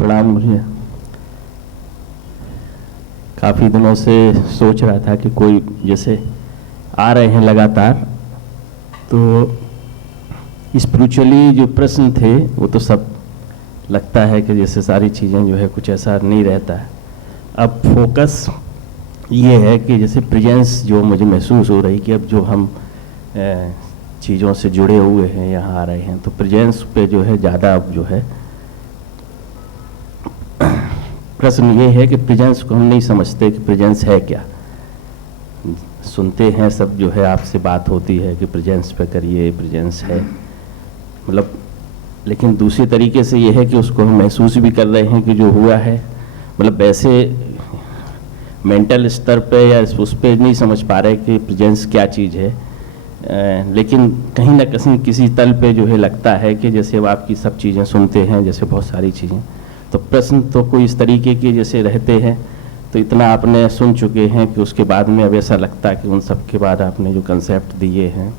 प्रणाम। मुझे काफ़ी दिनों से सोच रहा था कि कोई जैसे आ रहे हैं लगातार, तो स्पिरिचुअली जो प्रश्न थे वो तो सब लगता है कि जैसे सारी चीज़ें जो है कुछ ऐसा नहीं रहता है। अब फोकस ये है कि जैसे प्रेजेंस जो मुझे महसूस हो रही कि अब जो हम चीज़ों से जुड़े हुए हैं, यहाँ आ रहे हैं, तो प्रेजेंस पे जो है ज़्यादा अब जो है प्रश्न ये है कि प्रेजेंस को हम नहीं समझते कि प्रेजेंस है क्या। सुनते हैं सब, जो है आपसे बात होती है कि प्रेजेंस पे करिए, प्रेजेंस है, मतलब, लेकिन दूसरी तरीके से ये है कि उसको हम महसूस भी कर रहे हैं कि जो हुआ है, मतलब वैसे मेंटल स्तर पे या उस पर नहीं समझ पा रहे कि प्रेजेंस क्या चीज़ है, लेकिन कहीं ना कहीं किसी तल पे जो है लगता है कि जैसे अब आपकी सब चीज़ें सुनते हैं, जैसे बहुत सारी चीज़ें, तो प्रश्न तो कोई इस तरीके के जैसे रहते हैं, तो इतना आपने सुन चुके हैं कि उसके बाद में अब ऐसा लगता है कि उन सब के बाद आपने जो कंसेप्ट दिए हैं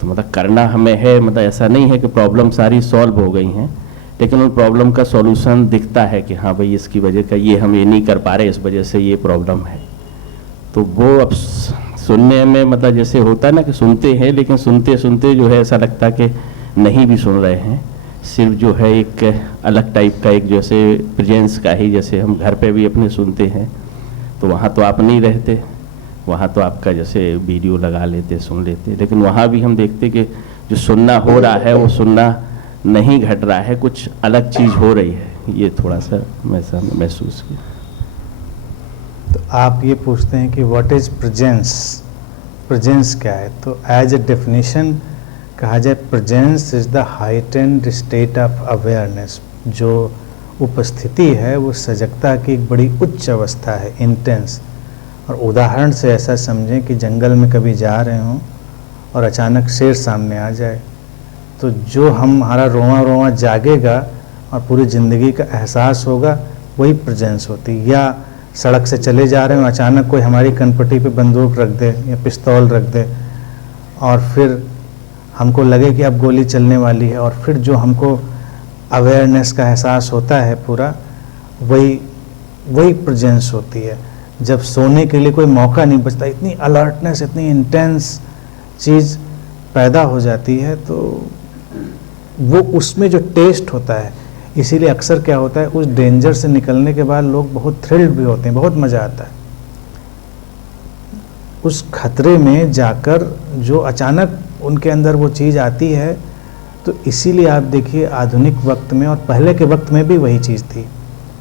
तो मतलब करना हमें है। मतलब ऐसा नहीं है कि प्रॉब्लम सारी सॉल्व हो गई हैं, लेकिन उन प्रॉब्लम का सॉल्यूशन दिखता है कि हाँ भाई इसकी वजह का ये हम ये नहीं कर पा रहे, इस वजह से ये प्रॉब्लम है। तो वो अब सुनने में मतलब जैसे होता है ना कि सुनते हैं, लेकिन सुनते सुनते जो है ऐसा लगता कि नहीं भी सुन रहे हैं, सिर्फ जो है एक अलग टाइप का एक जैसे प्रेजेंस का ही, जैसे हम घर पे भी अपने सुनते हैं तो वहाँ तो आप नहीं रहते, वहाँ तो आपका जैसे वीडियो लगा लेते, सुन लेते, लेकिन वहाँ भी हम देखते कि जो सुनना हो रहा है वो सुनना नहीं घट रहा है, कुछ अलग चीज़ हो रही है। ये थोड़ा सा वैसा महसूस किया। तो आप ये पूछते हैं कि व्हाट इज़ प्रेजेंस, प्रेजेंस क्या है? तो एज ए डेफिनेशन कहा जाए, presence is the heightened state of awareness. जो उपस्थिति है वो सजगता की एक बड़ी उच्च अवस्था है, इंटेंस। और उदाहरण से ऐसा समझें कि जंगल में कभी जा रहे हों और अचानक शेर सामने आ जाए, तो जो हमारा रोआ रोआ जागेगा और पूरी ज़िंदगी का एहसास होगा, वही प्रेजेंस होती। या सड़क से चले जा रहे हो, अचानक कोई हमारी कनपटी पे बंदूक रख दे या पिस्तौल रख दे और फिर हमको लगे कि अब गोली चलने वाली है, और फिर जो हमको अवेयरनेस का एहसास होता है पूरा, वही प्रेजेंस होती है। जब सोने के लिए कोई मौका नहीं बचता, इतनी अलर्टनेस, इतनी इंटेंस चीज़ पैदा हो जाती है, तो वो उसमें जो टेस्ट होता है, इसीलिए अक्सर क्या होता है, उस डेंजर से निकलने के बाद लोग बहुत थ्रिल्ड भी होते हैं, बहुत मज़ा आता है। उस खतरे में जाकर जो अचानक उनके अंदर वो चीज़ आती है, तो इसीलिए आप देखिए आधुनिक वक्त में और पहले के वक्त में भी वही चीज़ थी।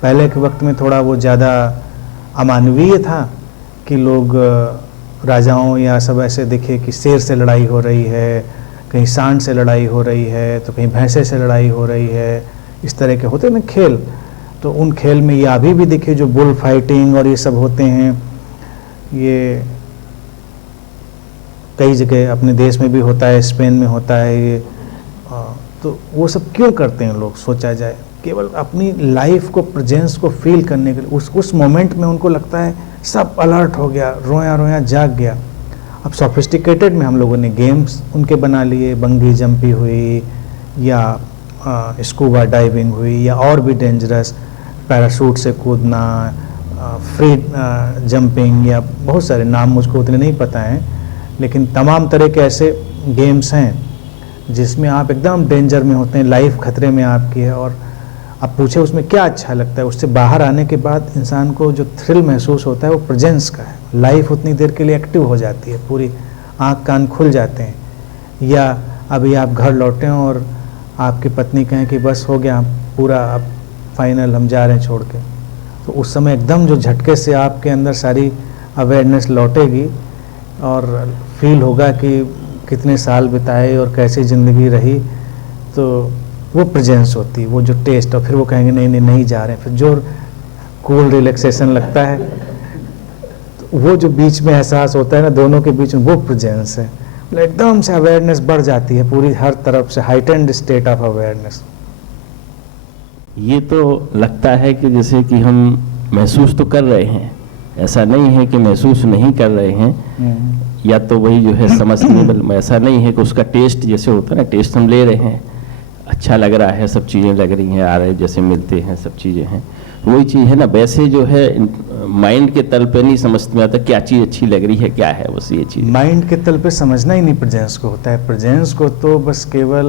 पहले के वक्त में थोड़ा वो ज़्यादा अमानवीय था कि लोग राजाओं या सब ऐसे दिखे कि शेर से लड़ाई हो रही है, कहीं सांड से लड़ाई हो रही है, तो कहीं भैंसे से लड़ाई हो रही है, इस तरह के होते ना खेल। तो उन खेल में ये अभी भी दिखे जो बुल फाइटिंग और ये सब होते हैं, ये कई जगह अपने देश में भी होता है, स्पेन में होता है ये। तो वो सब क्यों करते हैं लोग, सोचा जाए, केवल अपनी लाइफ को, प्रेजेंस को फील करने के लिए। उस मोमेंट में उनको लगता है सब अलर्ट हो गया, रोया रोया जाग गया। अब सोफिस्टिकेटेड में हम लोगों ने गेम्स उनके बना लिए, बंगी जंपी हुई या स्कूबा डाइविंग हुई, या और भी डेंजरस पैराशूट से कूदना, फ्री जंपिंग, या बहुत सारे नाम मुझको उतने नहीं पता हैं, लेकिन तमाम तरह के ऐसे गेम्स हैं जिसमें आप एकदम डेंजर में होते हैं, लाइफ खतरे में आपकी है, और आप पूछे उसमें क्या अच्छा लगता है। उससे बाहर आने के बाद इंसान को जो थ्रिल महसूस होता है वो प्रेजेंस का है। लाइफ उतनी देर के लिए एक्टिव हो जाती है, पूरी आँख कान खुल जाते हैं। या अभी आप घर लौटें और आपकी पत्नी कहें कि बस हो गया पूरा, अब फाइनल हम जा रहे हैं छोड़ के, तो उस समय एकदम जो झटके से आपके अंदर सारी अवेयरनेस लौटेगी और फील होगा कि कितने साल बिताए और कैसी ज़िंदगी रही। तो वो प्रेजेंस होती है, वो जो टेस्ट। और फिर वो कहेंगे नहीं नहीं जा रहे हैं, फिर जो कूल रिलैक्सेशन लगता है, तो वो जो बीच में एहसास होता है ना दोनों के बीच में, वो प्रेजेंस है। एकदम से अवेयरनेस बढ़ जाती है पूरी, हर तरफ से हाइटेंड स्टेट ऑफ अवेयरनेस। ये तो लगता है कि जैसे कि हम महसूस तो कर रहे हैं, ऐसा नहीं है कि महसूस नहीं कर रहे हैं, या तो वही जो है समझने, ऐसा नहीं है कि उसका टेस्ट जैसे होता है ना, टेस्ट हम ले रहे हैं। अच्छा लग रहा है, सब चीज़ें लग रही हैं, आ रहे जैसे मिलते हैं, सब चीज़ें हैं, वही चीज़ है ना। वैसे जो है माइंड के तल पे नहीं समझ में आता क्या चीज़ अच्छी लग रही है, क्या है, बस ये चीज़। माइंड के तल पे समझना ही नहीं प्रेजेंस को होता है। प्रेजेंस को तो बस केवल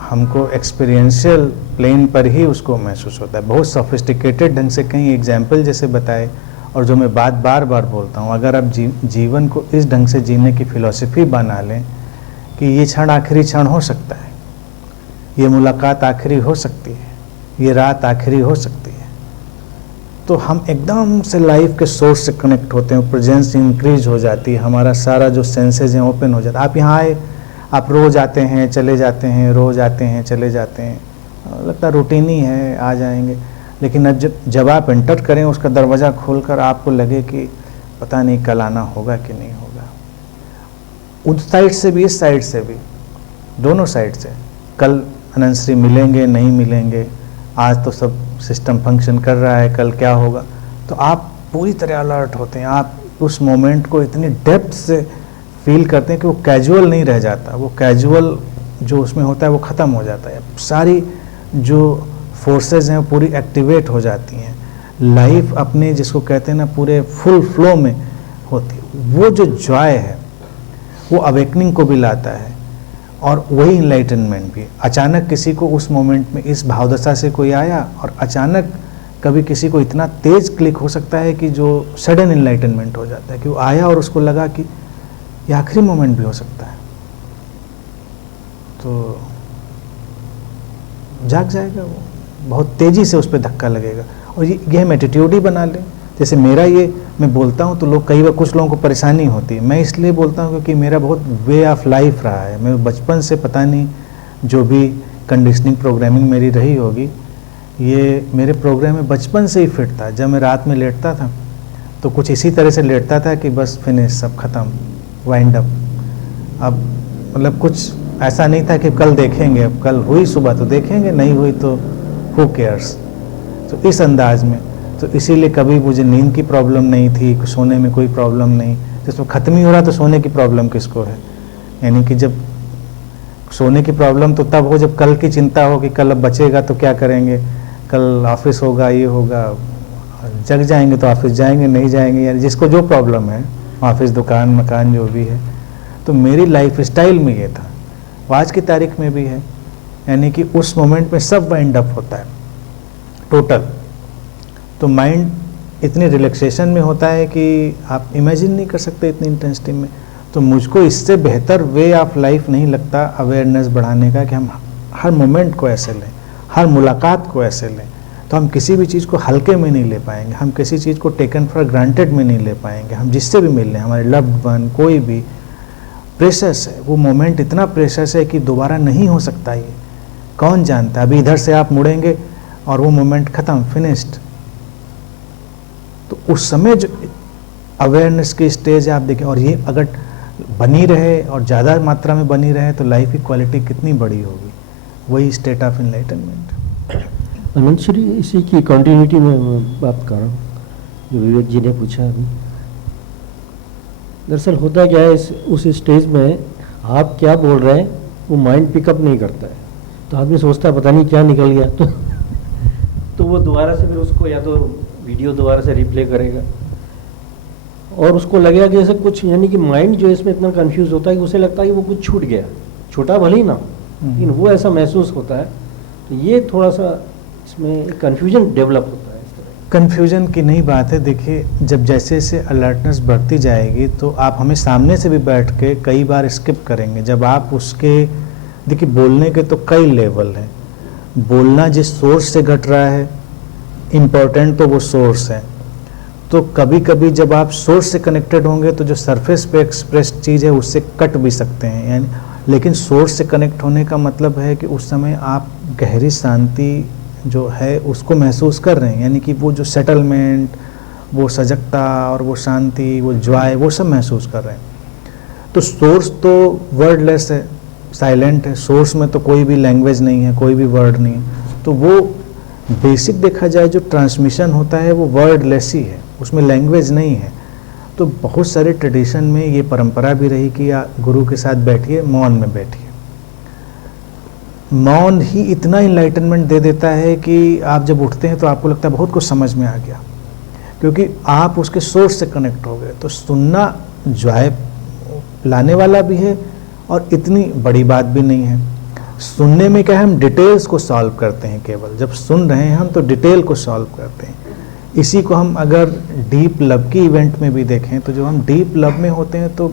हमको एक्सपीरियंशियल प्लेन पर ही उसको महसूस होता है। बहुत सोफिस्टिकेटेड ढंग से कई एग्जाम्पल जैसे बताए, और जो मैं बार बार बोलता हूँ, अगर आप जीवन को इस ढंग से जीने की फिलॉसफी बना लें कि ये क्षण आखिरी क्षण हो सकता है, ये मुलाकात आखिरी हो सकती है, ये रात आखिरी हो सकती है, तो हम एकदम से लाइफ के सोर्स से कनेक्ट होते हैं, प्रेजेंस इंक्रीज हो जाती है, हमारा सारा जो सेंसेस हैं ओपन हो जाता है। आप यहाँ आए, आप रोज़ आते हैं चले जाते हैं, रोज़ आते हैं चले जाते हैं, लगता है रूटीन ही है, आ जाएंगे। लेकिन अब जब आप एंटर करें उसका दरवाज़ा खोलकर, आपको लगे कि पता नहीं कल आना होगा कि नहीं होगा। उस साइड से भी इस साइड से भी, दोनों साइड से, कल अनंतश्री मिलेंगे नहीं मिलेंगे, आज तो सब सिस्टम फंक्शन कर रहा है, कल क्या होगा, तो आप पूरी तरह अलर्ट होते हैं। आप उस मोमेंट को इतनी डेप्थ से फील करते हैं कि वो कैजुअल नहीं रह जाता, वो कैजुअल जो उसमें होता है वो ख़त्म हो जाता है। सारी जो फोर्सेस हैं वो पूरी एक्टिवेट हो जाती हैं, लाइफ अपने जिसको कहते हैं ना पूरे फुल फ्लो में होती है। वो जो जॉय है वो अवेकनिंग को भी लाता है, और वही इनलाइटनमेंट भी। अचानक किसी को उस मोमेंट में इस भावदशा से कोई आया, और अचानक कभी किसी को इतना तेज क्लिक हो सकता है कि जो सडन इनलाइटनमेंट हो जाता है, कि वो आया और उसको लगा कि ये आखिरी मोमेंट भी हो सकता है, तो जाग जाएगा वो, बहुत तेज़ी से उस पर धक्का लगेगा। और ये हम एटीट्यूड ही बना लें। जैसे मेरा ये मैं बोलता हूँ तो लोग कई बार, कुछ लोगों को परेशानी होती है, मैं इसलिए बोलता हूँ क्योंकि मेरा बहुत वे ऑफ लाइफ रहा है। मैं बचपन से, पता नहीं जो भी कंडीशनिंग प्रोग्रामिंग मेरी रही होगी, ये मेरे प्रोग्राम में बचपन से ही फिट था। जब मैं रात में लेटता था तो कुछ इसी तरह से लेटता था कि बस फिनिश, सब ख़त्म, वाइंड अप। अब मतलब कुछ ऐसा नहीं था कि कल देखेंगे, अब कल हुई सुबह तो देखेंगे, नहीं हुई तो हु केयर्स। तो इस अंदाज में, तो इसीलिए कभी मुझे नींद की प्रॉब्लम नहीं थी, सोने में कोई प्रॉब्लम नहीं। जिसमें ख़त्म ही हो रहा तो सोने की प्रॉब्लम किसको है? यानी कि जब सोने की प्रॉब्लम तो तब हो जब कल की चिंता हो कि कल अब बचेगा तो क्या करेंगे, कल ऑफिस होगा, ये होगा, जग जाएंगे तो ऑफिस जाएंगे, नहीं जाएंगे, यानी जिसको जो प्रॉब्लम है, ऑफिस, दुकान, मकान, जो भी है। तो मेरी लाइफ स्टाइल में ये था, आज की तारीख में भी है। यानी कि उस मोमेंट में सब वाइंड अप होता है टोटल। तो माइंड इतनी रिलैक्सेशन में होता है कि आप इमेजिन नहीं कर सकते इतनी इंटेंसिटी में। तो मुझको इससे बेहतर वे ऑफ लाइफ नहीं लगता अवेयरनेस बढ़ाने का, कि हम हर मोमेंट को ऐसे लें, हर मुलाकात को ऐसे लें। तो हम किसी भी चीज़ को हल्के में नहीं ले पाएंगे, हम किसी चीज़ को टेकन फॉर ग्रांटेड में नहीं ले पाएंगे। हम जिससे भी मिल रहे हैं, हमारे लव्ड वन, कोई भी, प्रेशस है वो मोमेंट, इतना प्रेशस है कि दोबारा नहीं हो सकता। ये कौन जानता है, अभी इधर से आप मुड़ेंगे और वो मोमेंट ख़त्म, फिनिश्ड। तो उस समय जो अवेयरनेस की स्टेज आप देखें, और ये अगर बनी रहे और ज़्यादा मात्रा में बनी रहे तो लाइफ की क्वालिटी कितनी बड़ी होगी। वही स्टेट ऑफ एनलाइटनमेंट। अनंतश्री, इसी की कंटिन्यूटी में मैं बात कर रहा हूँ जो विवेक जी ने पूछा अभी। दरअसल होता क्या है, उस स्टेज में आप क्या बोल रहे हैं वो माइंड पिकअप नहीं करता है, तो आदमी सोचता है पता नहीं क्या निकल गया, तो वो दोबारा से फिर उसको या तो वीडियो दोबारा से रिप्ले करेगा, और उसको लगेगा कि जैसे कुछ, यानी कि माइंड जो इसमें इतना कंफ्यूज होता है कि उसे लगता है कि वो कुछ छूट गया, छोटा भले ही ना, लेकिन वो ऐसा महसूस होता है। तो ये थोड़ा सा इसमें कन्फ्यूजन डेवलप होता है। कन्फ्यूजन की नहीं बात है। देखिए, जब जैसे जैसे अलर्टनेस बढ़ती जाएगी तो आप हमें सामने से भी बैठ के कई बार स्किप करेंगे। जब आप उसके, देखिए बोलने के तो कई लेवल हैं। बोलना जिस सोर्स से घट रहा है, इम्पोर्टेंट तो वो सोर्स है। तो कभी कभी जब आप सोर्स से कनेक्टेड होंगे तो जो सरफेस पे एक्सप्रेस चीज़ है उससे कट भी सकते हैं, यानी, लेकिन सोर्स से कनेक्ट होने का मतलब है कि उस समय आप गहरी शांति जो है उसको महसूस कर रहे हैं। यानी कि वो जो सेटलमेंट, वो सजगता और वो शांति, वो जॉय, वो सब महसूस कर रहे हैं। तो सोर्स तो वर्डलेस है, साइलेंट है। सोर्स में तो कोई भी लैंग्वेज नहीं है, कोई भी वर्ड नहीं है। तो वो बेसिक देखा जाए जो ट्रांसमिशन होता है वो वर्डलेस ही है, उसमें लैंग्वेज नहीं है। तो बहुत सारे ट्रेडिशन में ये परंपरा भी रही कि या गुरु के साथ बैठिए, मौन में बैठिए। मौन ही इतना इनलाइटनमेंट दे देता है कि आप जब उठते हैं तो आपको लगता है बहुत कुछ समझ में आ गया, क्योंकि आप उसके सोर्स से कनेक्ट हो गए। तो सुनना जॉय लाने वाला भी है और इतनी बड़ी बात भी नहीं है। सुनने में क्या है, हम डिटेल्स को सॉल्व करते हैं। केवल जब सुन रहे हैं हम तो डिटेल को सॉल्व करते हैं। इसी को हम अगर डीप लव की इवेंट में भी देखें तो जब हम डीप लव में होते हैं तो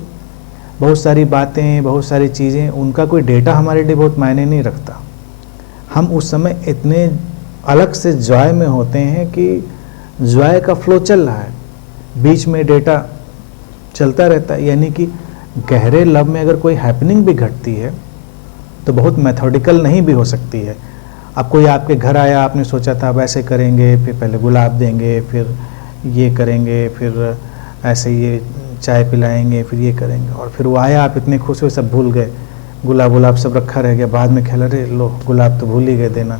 बहुत सारी बातें, बहुत सारी चीज़ें, उनका कोई डेटा हमारे लिए बहुत मायने नहीं रखता। हम उस समय इतने अलग से जॉय में होते हैं कि जॉय का फ्लो चल रहा है, बीच में डेटा चलता रहता है। यानी कि गहरे लव में अगर कोई हैपनिंग भी घटती है तो बहुत मेथोडिकल नहीं भी हो सकती है। अब कोई आपके घर आया, आपने सोचा था अब ऐसे करेंगे, फिर पहले गुलाब देंगे, फिर ये करेंगे, फिर ऐसे ये चाय पिलाएंगे, फिर ये करेंगे, और फिर वो आया, आप इतने खुश हुए, सब भूल गए, गुलाब सब रखा रह गया। बाद में ख्याल, अरे लो गुलाब तो भूल ही गए देना।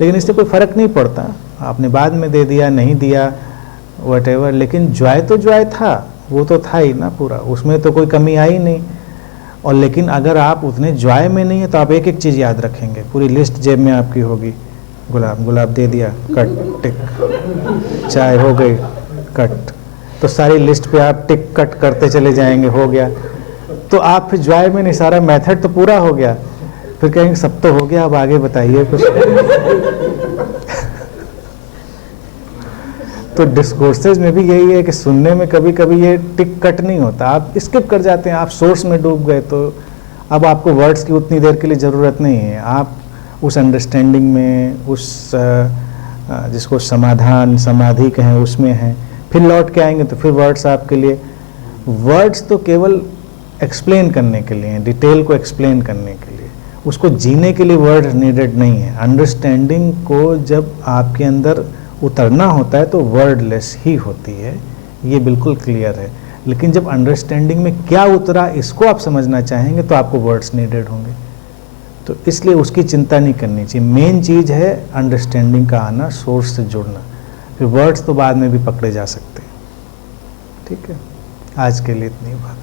लेकिन इससे कोई फ़र्क नहीं पड़ता, आपने बाद में दे दिया, नहीं दिया, वटेवर, लेकिन जॉय तो जॉय था, वो तो था ही ना पूरा, उसमें तो कोई कमी आई नहीं। और लेकिन अगर आप उतने जॉय में नहीं है तो आप एक एक चीज़ याद रखेंगे, पूरी लिस्ट जेब में आपकी होगी। गुलाब दे दिया, कट टिक, चाय हो गई, कट, तो सारी लिस्ट पे आप टिक कट करते चले जाएंगे, हो गया। तो आप फिर जॉय में नहीं, सारा मेथड तो पूरा हो गया, फिर कहेंगे सब तो हो गया, अब आगे बताइए कुछ। तो डिस्कोर्सेज में भी यही है कि सुनने में कभी कभी ये टिक कट नहीं होता, आप स्किप कर जाते हैं, आप सोर्स में डूब गए, तो अब आपको वर्ड्स की उतनी देर के लिए ज़रूरत नहीं है। आप उस अंडरस्टैंडिंग में, उस जिसको समाधान समाधि कहें, उसमें हैं। फिर लौट के आएंगे तो फिर वर्ड्स आपके लिए, वर्ड्स तो केवल एक्सप्लेन करने के लिए हैं, डिटेल को एक्सप्लेन करने के लिए, उसको जीने के लिए वर्ड नीडेड नहीं है। अंडरस्टैंडिंग को जब आपके अंदर उतरना होता है तो वर्डलेस ही होती है, ये बिल्कुल क्लियर है। लेकिन जब अंडरस्टैंडिंग में क्या उतरा इसको आप समझना चाहेंगे तो आपको वर्ड्स नीडेड होंगे, तो इसलिए उसकी चिंता नहीं करनी चाहिए। मेन चीज़ है अंडरस्टैंडिंग का आना, सोर्स से जुड़ना, फिर वर्ड्स तो बाद में भी पकड़े जा सकते हैं। ठीक है, आज के लिए इतनी बात।